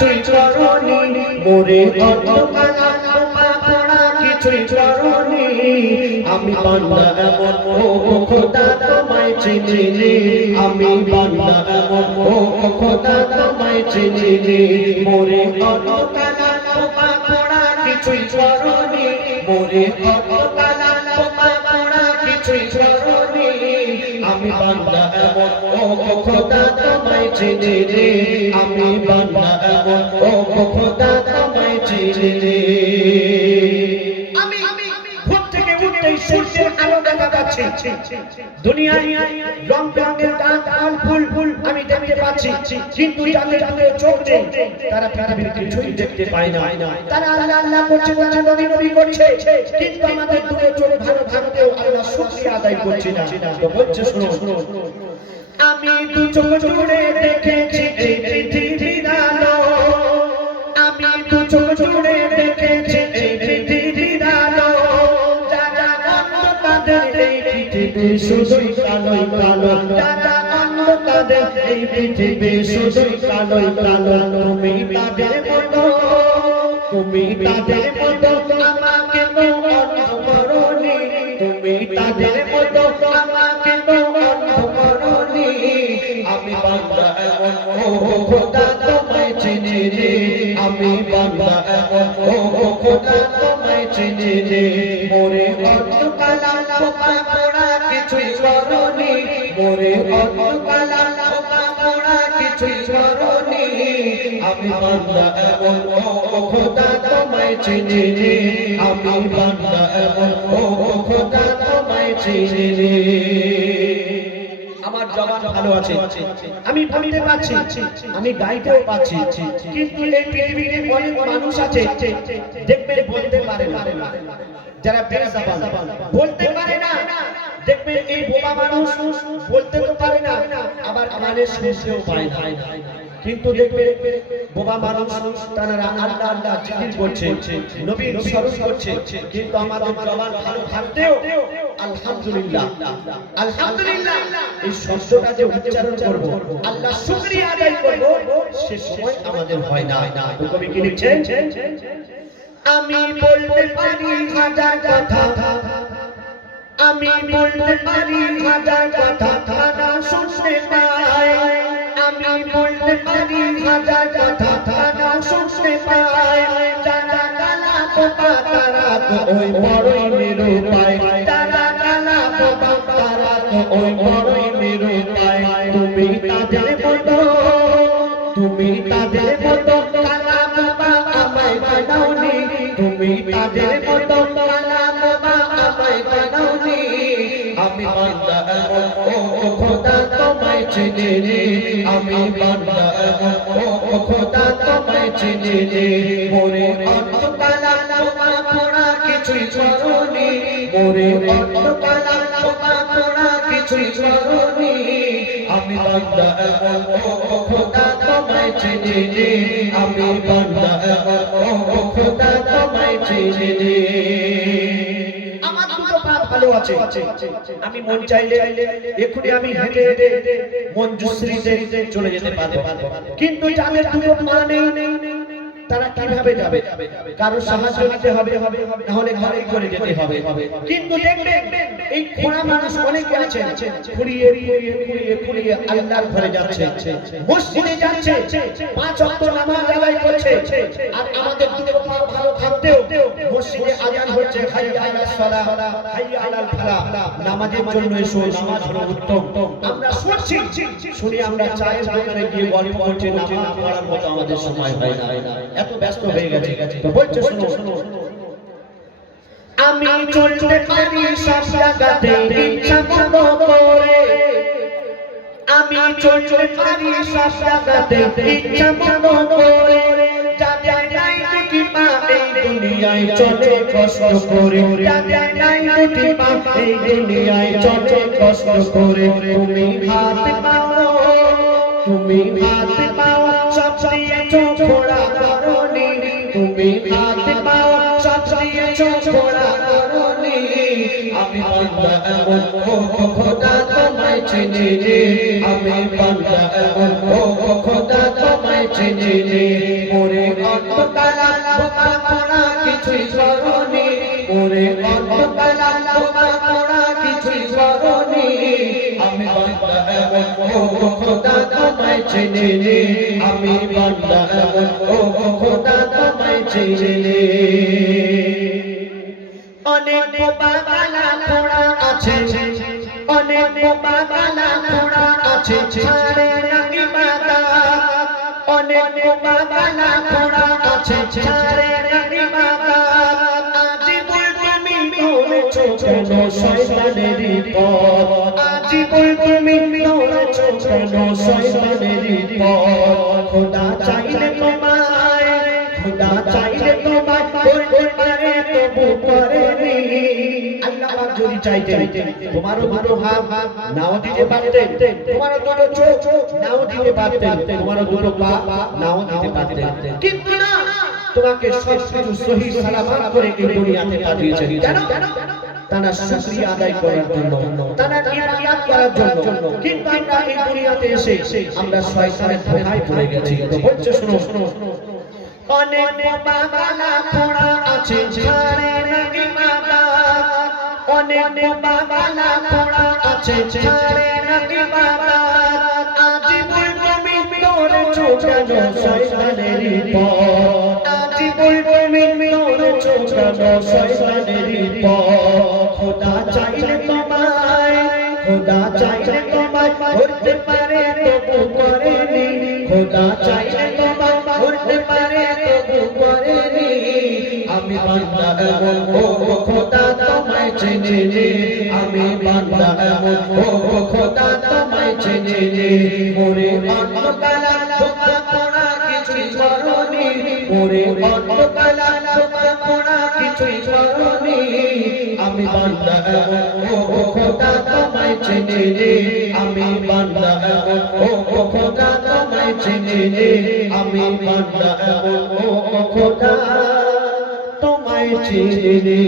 কিছুই করনি মোরে অন্ধকারা বোমা পোড়া কিছুই করনি আমি বান্দা এমন ও খোদা তোমায় চিনি আমি বান্দা এমন ও খোদা তোমায় চিনি মোরে অন্ধকারা বোমা পোড়া কিছুই করনি মোরে অন্ধকারা বোমা পোড়া কিছুই করনি আমি বান্দা এমন ও খোদা তোমায় চিনি আমি বান্দা এমন ও খোদা তোমায় চিনি আমি ঘুম থেকে উঠতেই সূর্যের আলো দেখা যাচ্ছে দুনিয়ায় রং বেরঙের গাছ ফল ফুল আমি দেখতে পাচ্ছি কিন্তু যাদের দূরে চোখ নেই তারা পৃথিবীর কিছুই দেখতে পায় না তারা আল্লাহ আল্লাহ করছে তারা নবী নবী করছে কিন্তু আমাদের দূরে চোখ ভালো থাকতেও আল্লাহ শুকরিয়া আদায় করছে না তো বলছে শুনো আমি দু চোখ জুড়ে দেখেছি এই পৃথিবীর আলো আমি দু চোখ জুড়ে দেখেছি এই পৃথিবীর আলো যারা অন্ধ তাদের এই পৃথিবী শুধুই কালোই কালো যারা অন্ধ তাদের এই পৃথিবী শুধুই কালোই কালো তুমি তাদের মতো আমাকে তো অন্ধ করনি তুমি তাদের মতো আমাকে তো অন্ধ করনি আমি বান্দা এমন ও খোদা তোমায় চিনি আমি বান্দা এমন ও খোদা তোমায় চিনি মোরে অন্ধকারা বোমা পোড়া কিছুই করনি মোরে অন্ধকারা বোমা পোড়া কিছুই করনি আমি বান্দা এমন ও খোদা তোমায় চিনি আমি বান্দা এমন ও খোদা তোমায় চিনি আমার জবান ভালো আছে আমি বলতে পারছি আমি গাইতেও পাচ্ছি কিন্তু এই পৃথিবীতে অনেক মানুষ আছে দেখবেন বলতে পারে না যারা বেজবান বলতে পারে না দেখবেন এই বোবা মানুষ বলতে তো পারে না আবার কানে শুনতেও পায় না কিন্তু দেখবে বোবা মানুষ তারা আল্লাহ আল্লাহ জিকির করছে নবীর স্মরণ করছে কিন্তু আমাদের জবান ভালো থাকতেও আলহামদুলিল্লাহ আলহামদুলিল্লাহ এই শব্দটা যে উচ্চারণ করব আল্লাহ শুকরিয়া আদায় করব সে সময় আমাদের হয় না তো কবি কি লিখছেন আমি বলতে পারি হাজার কথা আমি বলতে পারি হাজার কথা তারা শুনতে পায় আমি বলতে পারি হাজার কথা তারা শুনতে পায় যারা গালা বোবা তারা তো ওই বড়ই নিরুপায় যারা গালা বোবা তারা তো ওই বড়ই নিরুপায় তুমি তাদের মতো গালা বোবা আমায় বানাওনি তুমি তাদের মতো গালা বোবা আমায় বানাওনি আমি বান্দা এমন ও খোদা তোমায় চিনি আমি বান্দা এমন ও খোদা তোমায় চিনি মোরে অন্ধকারা বোমা পোড়া কিছুই করনি মোরে অন্ধকারা বোমা পোড়া কিছুই করনি আমি বান্দা এমন ও খোদা তোমায় চিনি আমি বান্দা এমন ও খোদা তোমায় চিনি ভালো আছে আমি মন চাইলে এক্ষুনি আমি হেঁটে হেঁটে মঞ্জুশ্রীতে চলে যেতে পারবো কিন্তু যাদের দুটো পা নেই তারা কিভাবে যাবে কারো সাহায্য নিতে হবে নাহলে ঘরেই করে যেতে হবে কিন্তু দেখবেন এই খোঁড়া মানুষ অনেকে আছে খুঁড়িয়ে আল্লাহর ঘরে যাচ্ছে মসজিদে যাচ্ছে 5 ওয়াক্ত নামাজ আদায় করছে আর আমাদের দুটো পা ভালো থাকতেও মসজিদে আযান হচ্ছে হাইয়া আলাস সালাহ হাইয়া আলাল ফালাহ নামাজের জন্য এসো নামাজ হলো উত্তম আমরা শুনি আমরা চায়ের দোকানে গিয়ে গল্প করছি নামাজ পড়ার মতো আমাদের সময় হয় না এত ব্যস্ত হয়ে গেছে তো বলছে শুনো আমি চলতে পারি সব জায়গাতে ইচ্ছা মতো করে আমি চলতে পারি সব জায়গাতে ইচ্ছা মতো করে যাদের নাই দুটি পা এই দুনিয়ায় চলে কষ্ট করে যাদের নাই দুটি পা এই দুনিয়ায় চলে কষ্ট করে তুমি হাত পাও সব দিয়েছো খোড়া করনি তুমি হাত পাও সব দিয়েছো খোড়া করনি আমি বান্দা এমন ও খোদা তোমায় চিনি আমি বান্দা এমন ও খোদা তোমায় চিনি অন্ধকালা বোকা পোড়া কিছুই করনি ওরে অন্ধকালা বোকা পোড়া কিছুই করনি আমি বান্দা এমন ও খোদা তোমায় চিনি আমি বান্দা এমন ও খোদা তোমায় চিনি অনেক বোকা কালা পোড়া আছে অনেক বোকা কালা পোড়া আছে ছাড়ে না ইবাদত অনেক বোকা কালা পোড়া আছে ছাড়ে না ইবাদত আজি বল তুমি ধরেছো কেন শয়তানেরই পথ আজি বল তুমি ধরেছো কেন শয়তানেরই পথ খোদা চাইলে তোমায় খোদা চাইলে তোমায় করতে পারে তবু করেনি আল্লাহ পাক যদি চাইতেন তোমারও দুটো হাত নাও দিতে পারতেন তোমারও দুটো চোখ নাও দিতে পারতেন তোমারও দুটো পা নাও দিতে পারতেন কিন্তু না তোমাকে সবকিছু সহি সালামত করে এই দুনিয়াতে পাঠিয়েছেন কেন তারা শুকরিয়া আদায় করার জন্য তারা ইবাদত করার জন্য কিন্তু আমরা এই দুনিয়াতে এসে আমরা শয়তানের ধোঁকায় পড়ে গেছি তো বলছে শুনো অনেক বোকা কালা পোড়া আছে ছাড়ে না ইবাদত অনেক বোকা কালা পোড়া আছে ছাড়ে না ইবাদত আজি বল তুমি ধরেছো কেন শয়তানেরই পথ আজি বল তুমি ধরেছো কেন শয়তানেরই পথ খোদা চাইলে তোমায় খোদা চাইলে তোমায় করতে পারে তবু করেনি খোদা চাইলে তোমায় করতে পারে তবু করেনি আমি বান্দা এমন ও খোদা তোমায় চিনি আমি বান্দা এমন ও খোদা তোমায় চিনি মোরে অন্ধকালা বোকা পোড়া কিছুই করনি মোরে অন্ধকালা বোকা পোড়া কিছুই করনি আমি বান্দা এমন ও খোদা তোমায় চিনি আমি বান্দা এমন ও খোদা তোমায় চিনি আমি বান্দা এমন ও খোদা তোমায় চিনি